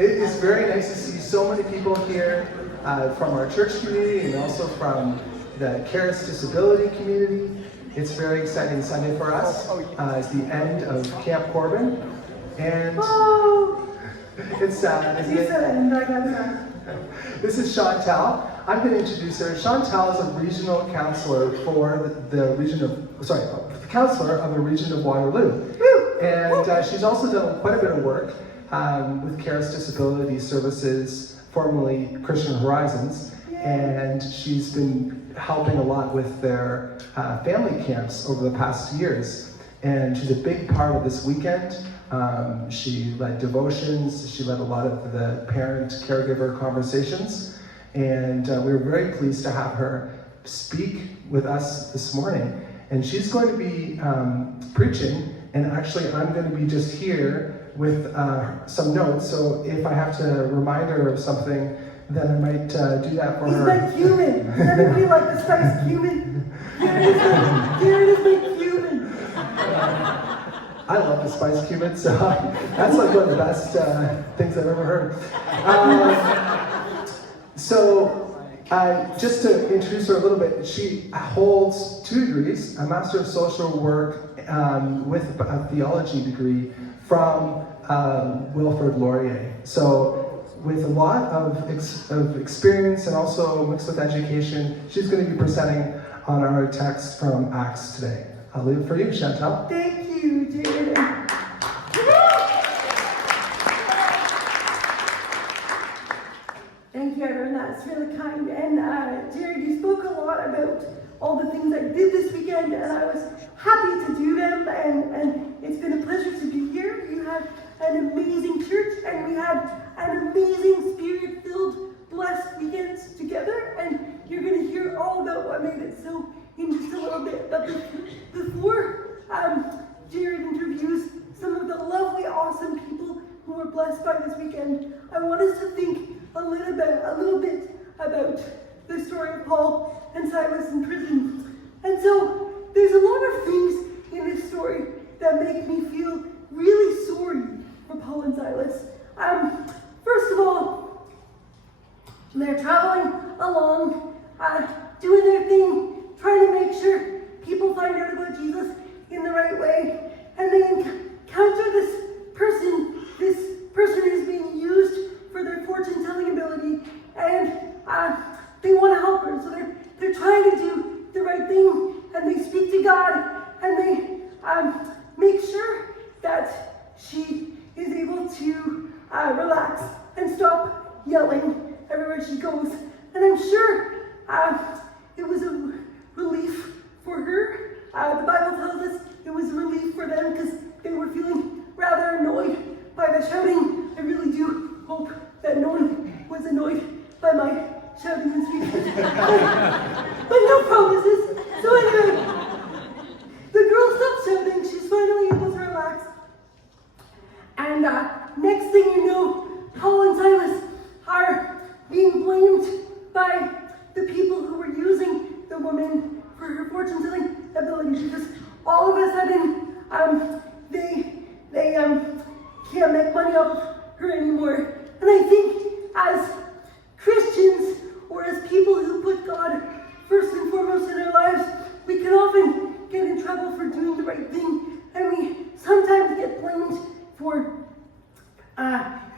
It is very nice to see so many people here from our church community and also from the Caris disability community. It's a very exciting Sunday for us. It's the end of Camp Corban. And it's this is Chantal. I'm going to introduce her. Chantal is a regional counselor for the region of, counselor of the region of Waterloo. And she's also done quite a bit of work with Caris Disability Services, formerly Christian Horizons. And she's been helping a lot with their family camps over the past years. And she's a big part of this weekend. She led devotions, she led a lot of the parent-caregiver conversations, and we were very pleased to have her speak with us this morning. And she's going to be preaching, and actually I'm going to be just here with some notes, so if I have to remind her of something, then I might do that for her. He's my cumin. Does anybody like the spiced cumin? Here it is, my cumin. I love the spiced cumin, so that's like one of the best things I've ever heard. Just to introduce her a little bit, she holds 2 degrees, a Master of Social Work with a theology degree from Wilfrid Laurier. So with a lot of experience and also mixed with education, she's going to be presenting on our text from Acts today. I'll leave it for you, Chantal. Thank you, Jared. Thank you, everyone. That's really kind. And Jared, you spoke a lot about all the things I did this weekend, and I was happy to do them. And it's been a pleasure to be here. You had an amazing church, and we had an amazing spirit-filled, blessed weekend together. And you're going to hear all about what made it so in just a little bit. But before Jared interviews some of the lovely, awesome people who were blessed by this weekend, I want us to think a little bit about the story of Paul and Silas in prison. And so there's a lot of things in this story that make me feel really sorry for Paul and Silas. First of all, they're traveling along, doing their thing, trying to make sure people find out about Jesus in the right way, and they encounter this person who's being used for their fortune-telling ability, and they want to help her, so they're trying to do the right thing, and they speak to God, and they make sure that she is able to relax and stop yelling everywhere she goes. And I'm sure it was a relief for her. The Bible tells us it was a relief for them because they were feeling rather annoyed by the shouting. I really do hope that no one was annoyed by my shouting this weekend. But no promises. So anyway, the girl stops shouting. She's finally able to relax. And next thing you know, Paul and Silas are being blamed by the people who were using the woman for her fortune-telling ability, because all of a sudden they can't make money off of her anymore. And I think as Christians, or as people who put God first and foremost in our lives, we can often get in trouble for doing the right thing, and we sometimes get blamed for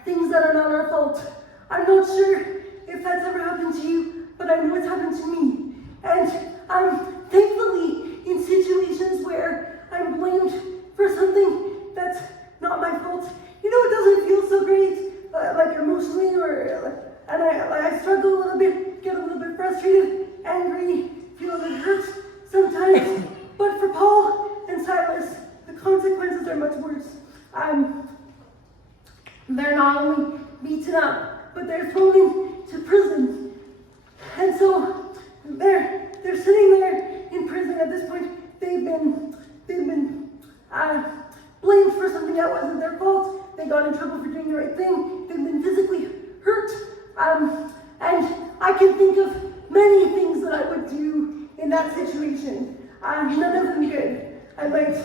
things that are not our fault. I'm not sure if that's ever happened to you, but I know it's happened to me. And thankfully, in situations where I'm blamed for something that's not my fault, it doesn't feel so great, like emotionally, and I struggle a little bit, get a little bit frustrated, angry, feel a bit hurt sometimes. But for Paul and Silas, the consequences are much worse. They're not only beaten up, but they're thrown into prison. And so they're sitting there in prison at this point. They've been blamed for something that wasn't their fault. They got in trouble for doing the right thing. They've been physically hurt. And I can think of many things that I would do in that situation. None of them good. I might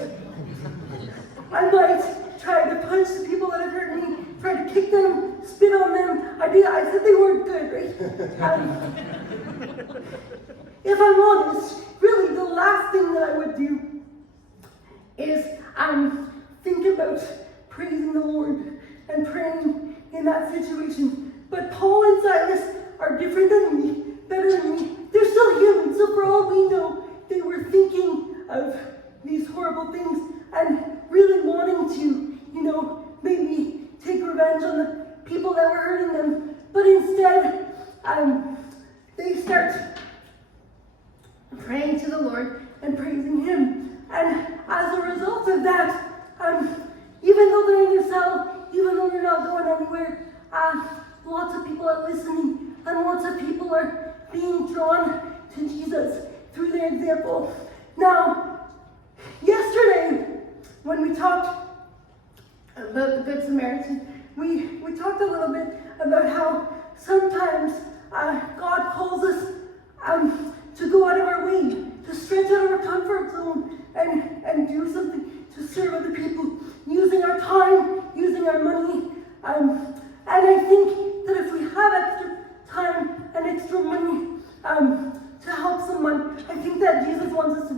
try to punch the people that have hurt me, try to kick them, spit on them. I said they weren't good, right? If I'm honest, really the last thing that I would do is think about praising the Lord and praying in that situation. But Paul and Silas are different than me, better than me. They're still human, so for all we know, they were thinking of these horrible things and really wanting to, maybe take revenge on the people that were hurting them. But instead, they start praying to the Lord and praising Him. And as a result of that, even though they're in their cell, even though they're not going anywhere, lots of people are listening, and lots of people are being drawn to Jesus through their example. Now, yesterday, when we talked about the Good Samaritan, we talked a little bit about how sometimes God calls us to go out of our way, to stretch out of our comfort zone and do something to serve other people, using our time, using our money. And I think that if we have extra time and extra money to help someone, I think that Jesus wants us to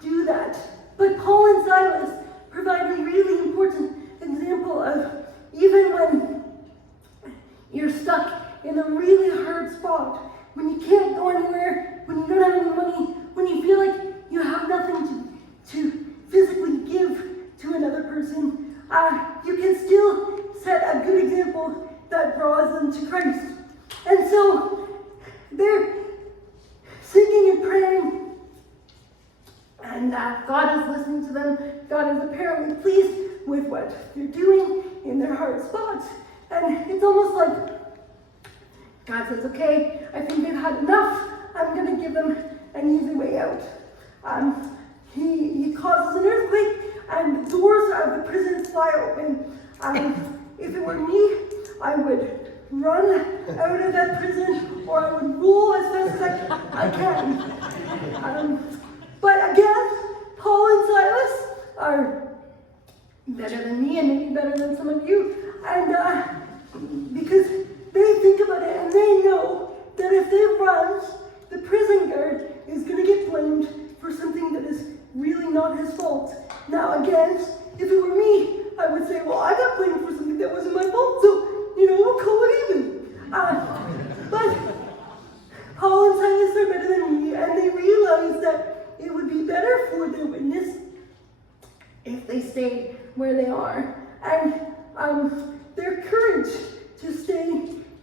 do that. But Paul and Silas provide a really important example of even when you're stuck in a really hard spot, when you can't go anywhere, when you don't have any money, when you feel like you have nothing to physically give to another person, you can still set a good example that draws them to Christ. And so they're singing and praying, and God is listening to them. God is apparently pleased with what they're doing in their hard spots. And it's almost like God says, okay, I think they've had enough. I'm going to give them an easy way out. He causes an earthquake, and the doors of the prison fly open. If it were me, I would run out of that prison, or I would roll as fast as I can. But again, Paul and Silas are better than me, and maybe better than some of you, and because they think about it and they know that if they run, the prison guard is going to get blamed for something that is really not his fault. Now again, if it were me, I would say, well, I got blamed for something that wasn't my fault, so, we'll call it even. But Paul and Silas are better than me, and they realize that it would be better for their witness if they stayed where they are. And their courage to stay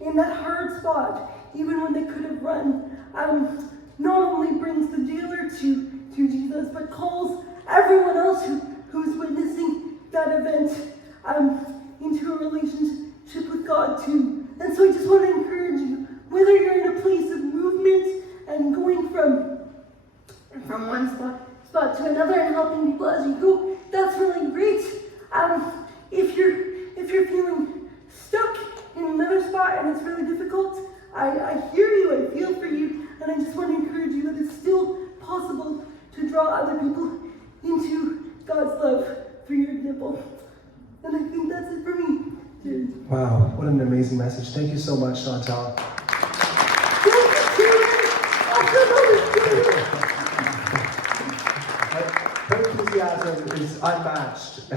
in that hard spot, even when they could have run, not only brings the jailer to Jesus, but calls everyone else who's witnessing that event into a relationship with God too. And so I just want to encourage you, whether you're in a place of movement and going from one spot to another and helping people as you go, that's really great. If you're feeling stuck in another spot and it's really difficult, I hear you, I feel for you, and I just want to encourage you that it's still possible to draw other people into God's love through your example. And I think that's it for me. Wow, what an amazing message. Thank you so much, Chantal. Her enthusiasm is unmatched,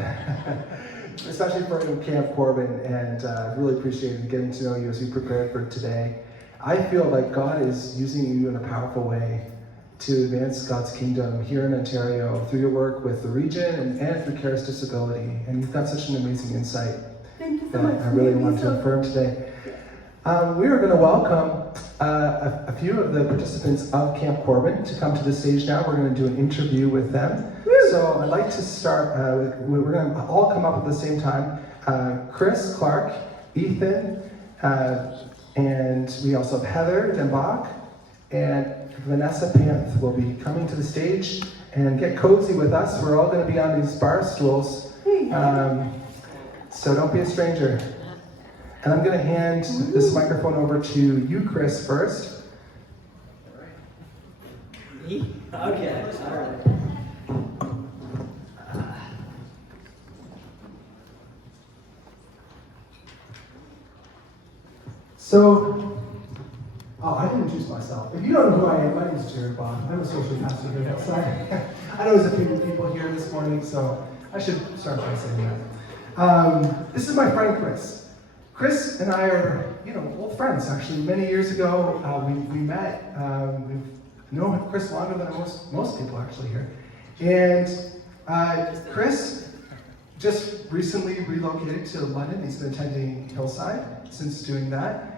especially for Camp Corban, and really appreciated getting to know you as we prepared for today. I feel like God is using you in a powerful way to advance God's kingdom here in Ontario through your work with the region and through Caris Disability. And you've got such an amazing insight. Thank you so that much. I really want to affirm today. We are going to welcome a few of the participants of Camp Corban to come to the stage now. We're going to do an interview with them. So I'd like to start, we're going to all come up at the same time. Chris Clark, Ethan, and we also have Heather Denbach, and Vanessa Panth will be coming to the stage and get cozy with us. We're all going to be on these bar stools. So don't be a stranger. And I'm going to hand this microphone over to you, Chris, first. Me? Okay, all right. So, I didn't introduce myself. If you don't know who I am, my name is Jared Bob. I'm a social pastor here at Hillside. I know there's a few people here this morning, so I should start by saying that. This is my friend Chris. Chris and I are, old friends actually. Many years ago, we met. We've known Chris longer than most people actually here. And Chris just recently relocated to London. He's been attending Hillside since doing that.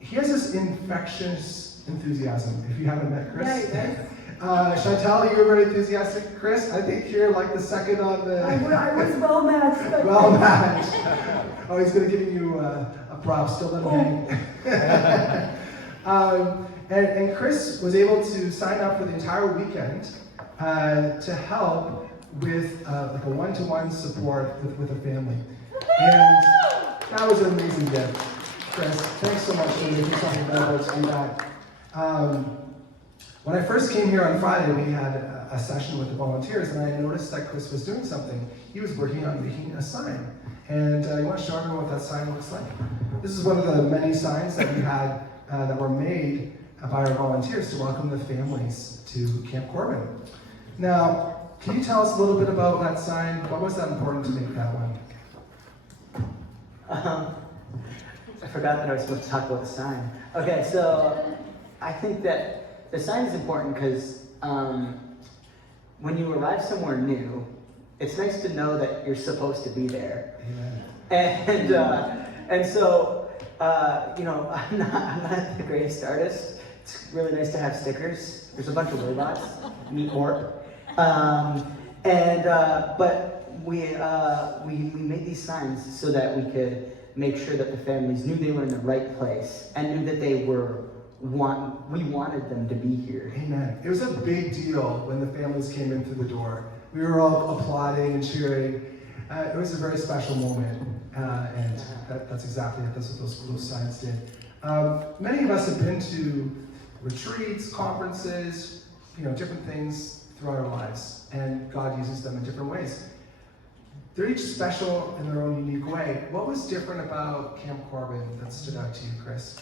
He has this infectious enthusiasm. If you haven't met Chris. Yeah, Chantal, you were very enthusiastic. Chris, I think you're like the second on the... I was well matched. But... Well matched. Oh, he's going to give you a prop. Still let him hang. And Chris was able to sign up for the entire weekend to help with like a one-to-one support with a family. And that was an amazing gift. Chris, thanks so much for making something available to do that. When I first came here on Friday, we had a session with the volunteers, and I noticed that Chris was doing something. He was working on making a sign. And you want to show everyone what that sign looks like? This is one of the many signs that we had that were made by our volunteers to welcome the families to Camp Corban. Now, can you tell us a little bit about that sign? Why was that important to make that one? I forgot that I was supposed to talk about the sign. Okay, so I think that the sign is important because when you arrive somewhere new, it's nice to know that you're supposed to be there. Amen. And so, I'm not the greatest artist. It's really nice to have stickers. There's a bunch of robots, meet more. But we made these signs so that we could make sure that the families knew they were in the right place and knew that we wanted them to be here. Amen. It was a big deal when the families came in through the door. We were all applauding and cheering. It was a very special moment, and that's exactly what those signs did. Many of us have been to retreats, conferences, different things throughout our lives, and God uses them in different ways. They're each special in their own unique way. What was different about Camp Corban that stood out to you, Chris?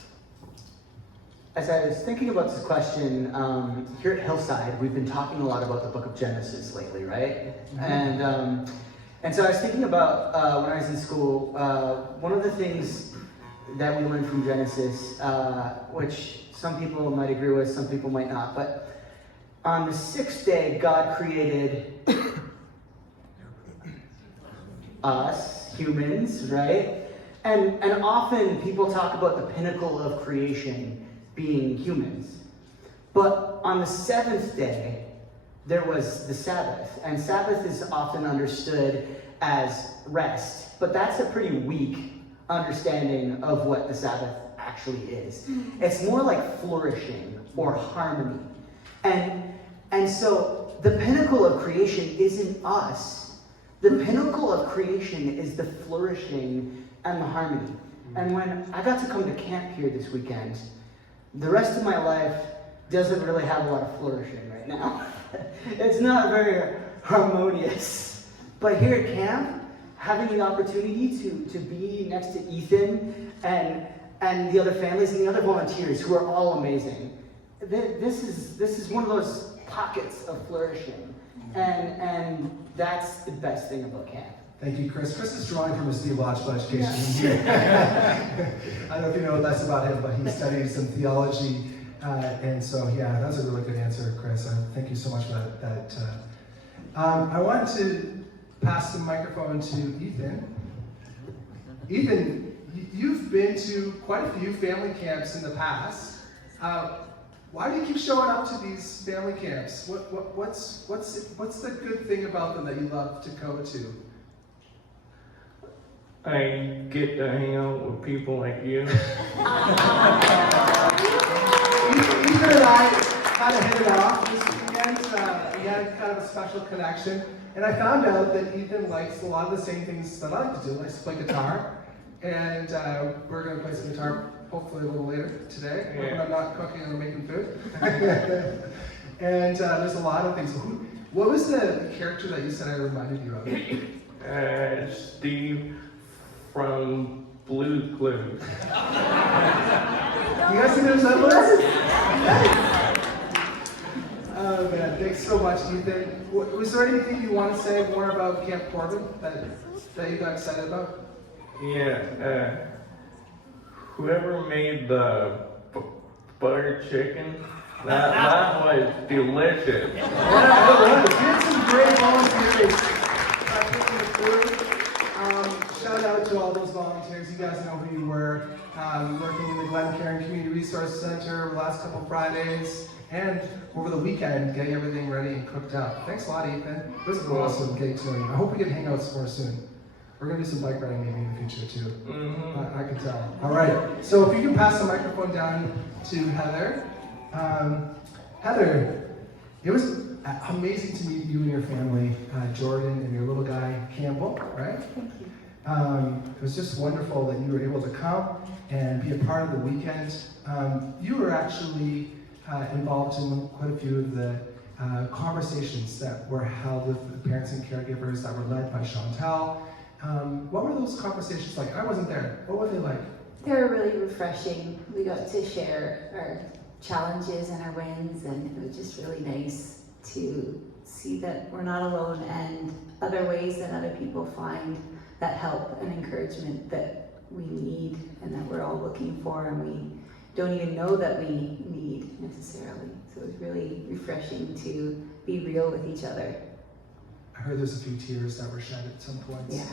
As I was thinking about this question, here at Hillside, we've been talking a lot about the book of Genesis lately, right? Mm-hmm. And so I was thinking about when I was in school, one of the things that we learned from Genesis, which some people might agree with, some people might not, but on the sixth day, God created us, humans, right? And often people talk about the pinnacle of creation being humans. But on the seventh day, there was the Sabbath. And Sabbath is often understood as rest. But that's a pretty weak understanding of what the Sabbath actually is. It's more like flourishing or harmony. And so the pinnacle of creation isn't us. The pinnacle of creation is the flourishing and the harmony. And when I got to come to camp here this weekend, the rest of my life doesn't really have a lot of flourishing right now. It's not very harmonious. But here at camp, having the opportunity to be next to Ethan and the other families and the other volunteers who are all amazing, this is one of those pockets of flourishing. And that's the best thing about camp. Thank you, Chris. Chris is drawing from his theological education. Yeah. I don't know if you know less about him, but he studied some theology. And so, yeah, that was a really good answer, Chris. Thank you so much for that. I wanted to pass the microphone to Ethan. Ethan, you've been to quite a few family camps in the past. Why do you keep showing up to these family camps? What's the good thing about them that you love to go to? I get to hang out with people like you. Ethan and I kind of hit it off this weekend. We had kind of a special connection. And I found out that Ethan likes a lot of the same things that I like to do. He likes to play guitar. And we're going to play some guitar hopefully a little later today, when I'm not cooking or making food. And there's a lot of things. What was the character that you said I reminded you of? Steve from Blue's Clues. You guys see the resemblance? Oh man, thanks so much, Ethan. Was there anything you want to say more about Camp Corban that you got excited about? Yeah, whoever made the butter chicken, that was delicious. Yeah, it was. We had some great volunteers cooking the food. Shout out to all those volunteers. You guys know who you were. Working in the Glencairn Community Resource Center over the last couple Fridays and over the weekend, getting everything ready and cooked up. Thanks a lot, Ethan. It was awesome getting to know you. I hope we can hang out some more soon. We're gonna do some bike riding maybe in the future too. I can tell. All right. So if you can pass the microphone down to Heather. Heather, it was amazing to meet you and your family, Jordan and your little guy Campbell, right? Thank you. It was just wonderful that you were able to come and be a part of the weekend. You were actually involved in quite a few of the conversations that were held with the parents and caregivers that were led by Chantal. What were those conversations like? I wasn't there. What were they like? They were really refreshing. We got to share our challenges and our wins, and it was just really nice to see that we're not alone and other ways that other people find that help and encouragement that we need and that we're all looking for and we don't even know that we need necessarily. So it was really refreshing to be real with each other. I heard there's a few tears that were shed at some points. Yeah.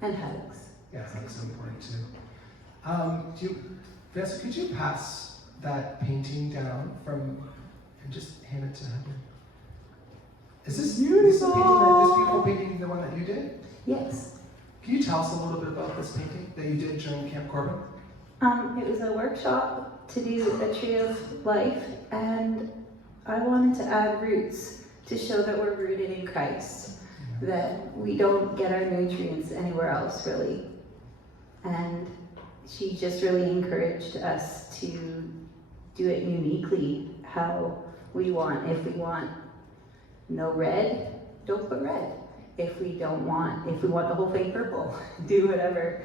And hugs. Yeah, that's important too. Vanessa, could you pass that painting down and just hand it to Heather? Is this beautiful painting the one that you did? Yes. Can you tell us a little bit about this painting that you did during Camp Corban? It was a workshop to do a tree of life, and I wanted to add roots to show that we're rooted in Christ, that we don't get our nutrients anywhere else really. And she just really encouraged us to do it uniquely how we want. If we want no red, don't put red. If we want the whole thing purple, do whatever.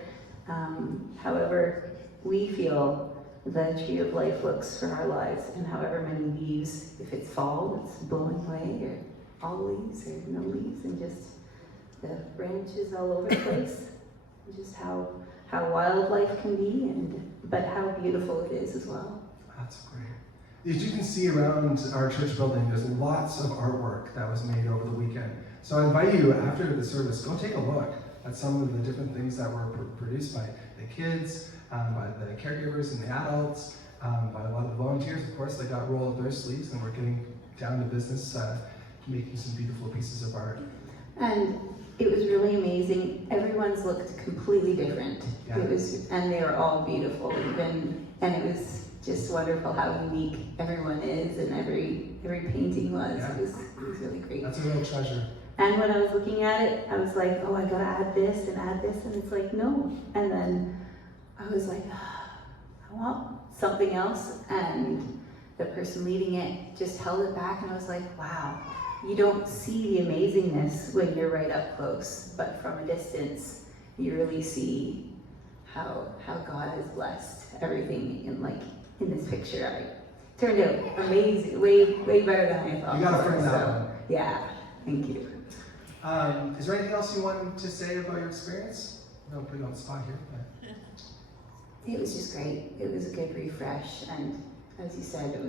However we feel the tree of life looks for our lives, and however many leaves, if it's fall, it's blowing away, or all leaves, or no leaves, and just the branches all over the place. Just how wildlife can be, but how beautiful it is as well. That's great. As you can see around our church building, there's lots of artwork that was made over the weekend. So I invite you, after the service, go take a look at some of the different things that were produced by the kids, by the caregivers and the adults, by a lot of the volunteers. Of course, they got roll up their sleeves, and we're getting down to business, making some beautiful pieces of art. And it was really amazing. Everyone's looked completely different. Yeah. And they were all beautiful, and it was just wonderful how unique everyone is, and every painting was. Yeah. It was really great. That's a real treasure. And when I was looking at it, I was like, oh, I gotta add this, and it's like, no. And then I was like, I want something else, and the person leading it just held it back, and I was like, wow. You don't see the amazingness when you're right up close, but from a distance, you really see how God has blessed everything in this picture. It turned out amazing, way better than I thought. You gotta frame that one. Yeah, thank you. Is there anything else you wanted to say about your experience? I don't put you on the spot here. But... It was just great. It was a good refresh, and as you said, it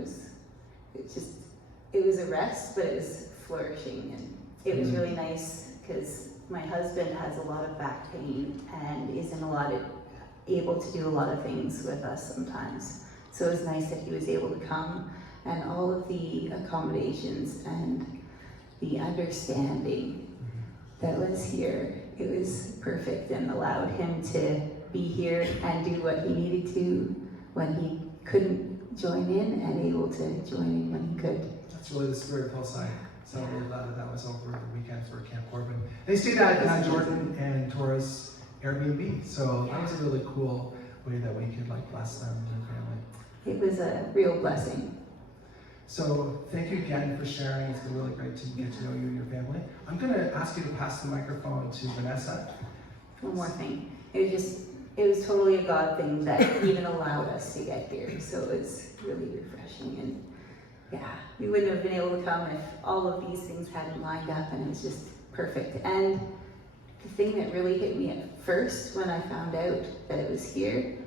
was a rest, but it was flourishing, and it was really nice because my husband has a lot of back pain and isn't able to do a lot of things with us sometimes. So it was nice that he was able to come, and all of the accommodations and the understanding that was here, it was perfect and allowed him to be here and do what he needed to when he couldn't join in, and able to join in when he could. That's really the spirit of Hillside. So I'm really glad that was over the weekend for Camp Corban. They stayed at Jordan and Taurus Airbnb, so that was a really cool way that we could bless them and their family. It was a real blessing. So thank you again for sharing. It's been really great to get to know you and your family. I'm going to ask you to pass the microphone to Vanessa. One more thing. It it was totally a God thing that even allowed us to get here. So it was really refreshing, and yeah, we wouldn't have been able to come if all of these things hadn't lined up, and it was just perfect. And the thing that really hit me at first when I found out that it was here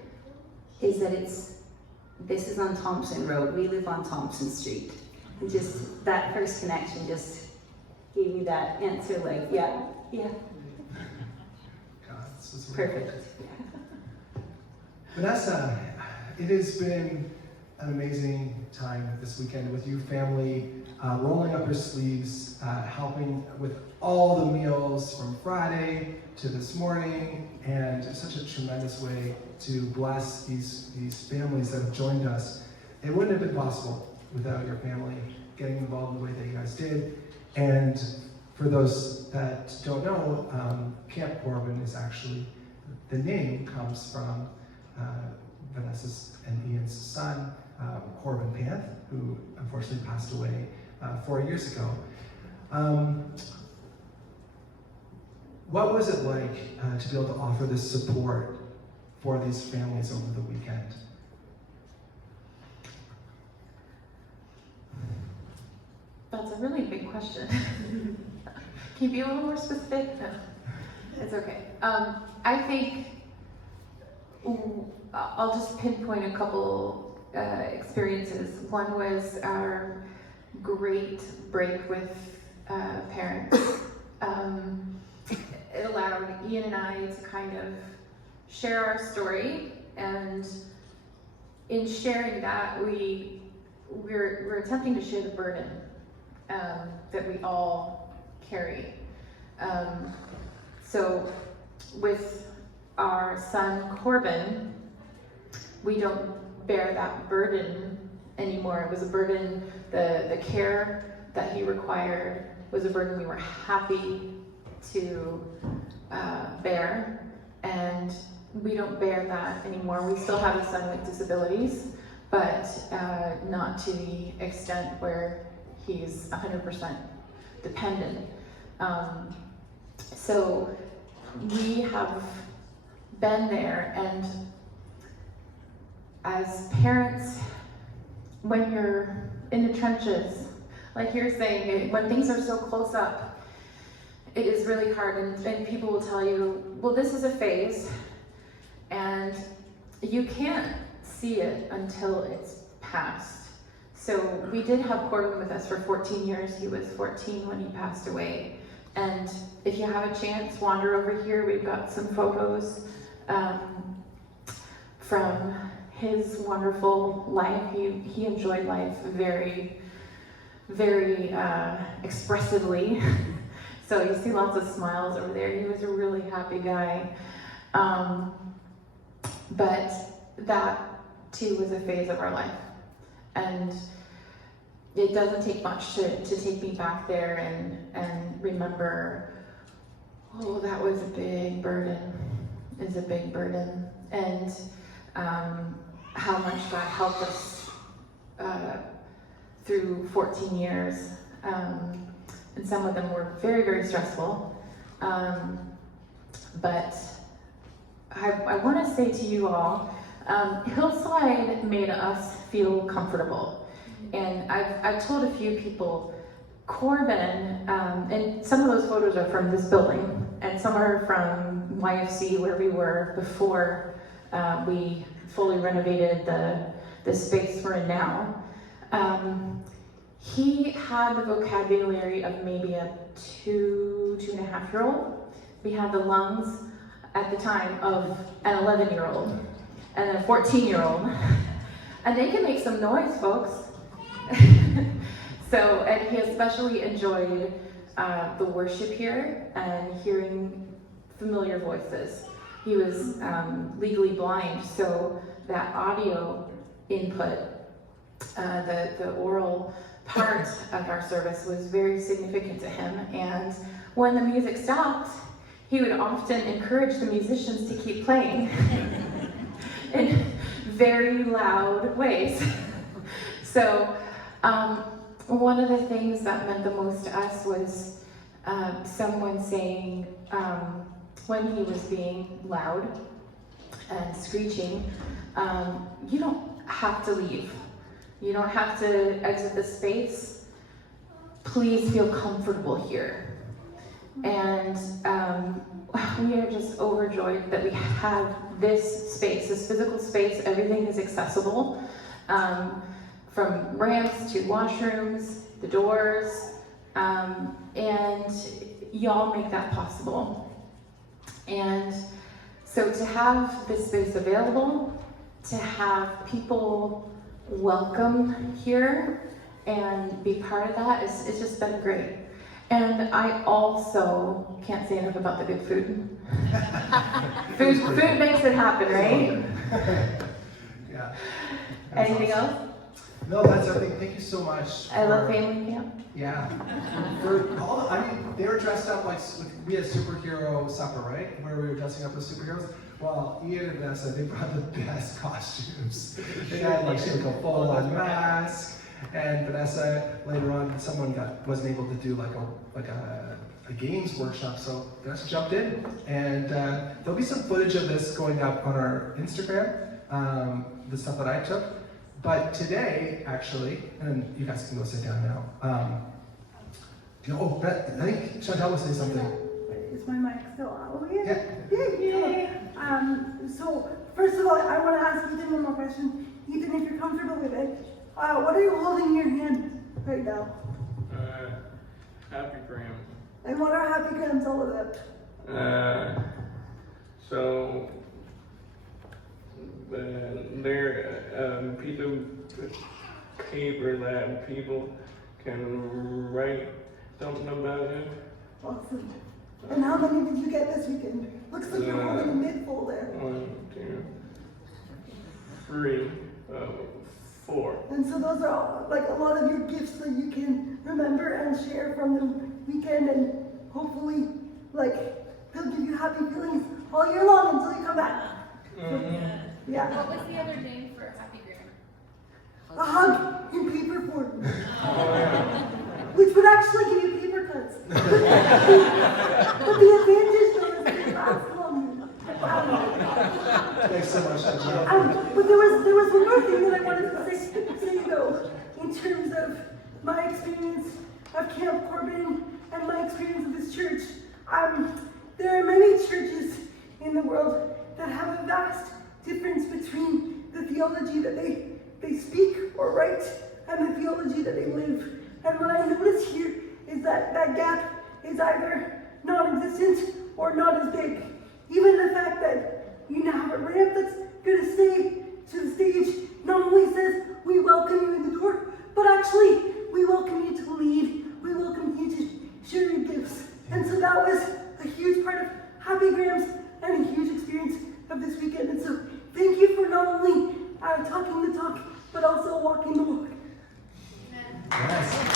is that this is on Thompson Road. We live on Thompson Street. And just that first connection just gave me that answer, like, yeah. God, this is really Perfect. Vanessa, it has been an amazing time this weekend with you family, rolling up your sleeves, helping with all the meals from Friday to this morning, and such a tremendous way to bless these families that have joined us. It wouldn't have been possible without your family getting involved in the way that you guys did. And for those that don't know, Camp Corban is actually, the name comes from Vanessa's and Ian's son, Corban Panth, who unfortunately passed away 4 years ago. What was it like to be able to offer this support for these families over the weekend? That's a really big question. Can you be a little more specific? No, it's okay. I think I'll just pinpoint a couple experiences. One was our great break with parents. It allowed Ian and I to kind of share our story, and in sharing that, we're attempting to share the burden that we all carry. So with our son Corban, we don't bear that burden anymore. It was a burden, the care that he required was a burden we were happy to bear, and we don't bear that anymore. We still have a son with disabilities, but not to the extent where he's 100% dependent. So we have been there, and as parents, when you're in the trenches, like you're saying, when things are so close up, it is really hard, and people will tell you, well, this is a phase, and you can't see it until it's past. So we did have Corban with us for 14 years. He was 14 when he passed away. And if you have a chance, wander over here. We've got some photos from his wonderful life. He enjoyed life very, very expressively. So you see lots of smiles over there. He was a really happy guy. But that too was a phase of our life. And it doesn't take much to take me back there and remember, oh, that was a big burden, is a big burden. And how much God helped us through 14 years. And some of them were very, very stressful. But I want to say to you all, Hillside made us feel comfortable. And I've told a few people, Corban, and some of those photos are from this building, and some are from YFC where we were before we fully renovated the space we're in now. He had the vocabulary of maybe a 2.5-year-old. We had the lungs at the time of an 11-year-old and a 14-year-old. And they can make some noise, folks. So, and he especially enjoyed the worship here and hearing familiar voices. He was legally blind, so that audio input, the oral part of our service was very significant to him. And when the music stopped, he would often encourage the musicians to keep playing in very loud ways. So one of the things that meant the most to us was someone saying when he was being loud, and screeching, you don't have to leave. You don't have to exit the space. Please feel comfortable here. And we are just overjoyed that we have this space, this physical space. Everything is accessible, from ramps to washrooms, the doors, and y'all make that possible. And so to have this space available, to have people welcome here and be part of that, it's just been great. And I also can't say enough about the good food. Food makes it happen, right? Yeah. Anything else? No, that's everything. Thank you so much. I love family camp. Yeah. For all they were dressed up like, we had a superhero supper, right? Where we were dressing up as superheroes. Well, Ian and Vanessa, they brought the best costumes. They had like, she had like a full-on mask. And Vanessa, later on, someone wasn't able to do like a games workshop, so Vanessa jumped in. And there'll be some footage of this going up on our Instagram, the stuff that I took. But today, actually, and you guys can go sit down now. I think Chantal was saying something. Is my mic still on? Oh, yeah. Yeah. Yay. So, first of all, I want to ask Ethan one more question. Ethan, if you're comfortable with it, what are you holding in your hand right now? Happy Gram. And what are happy grams all about? So they're a piece of paper that people can write something about it. Awesome. And how many did you get this weekend? Looks like you're holding a mid-full there. 1, 2, 3, 4. And so those are all, like a lot of your gifts that you can remember and share from the weekend, and hopefully, like, they'll give you happy feelings all year long until you come back. Yeah. What was the other name for Happy Gram? A hug in paper form. Which would actually give you paper cuts. But the advantage though is they last longer. Thanks so much, Chantal. But there was one more thing that I wanted to say though, in terms of my experience of Camp Corban and my experience of this church. There are many churches in the world that have a vast difference between the theology that they speak or write and the theology that they live. And what I notice here is that that gap is either non-existent or not as big. Even the fact that you now have a ramp that's going to stay to the stage not only says we welcome you in the door, but actually we welcome you to lead. We welcome you to share your gifts. And so that was a huge part of Happy Grams and a huge experience of this weekend. And so thank you for not only talking the talk, but also walking the walk. Yes.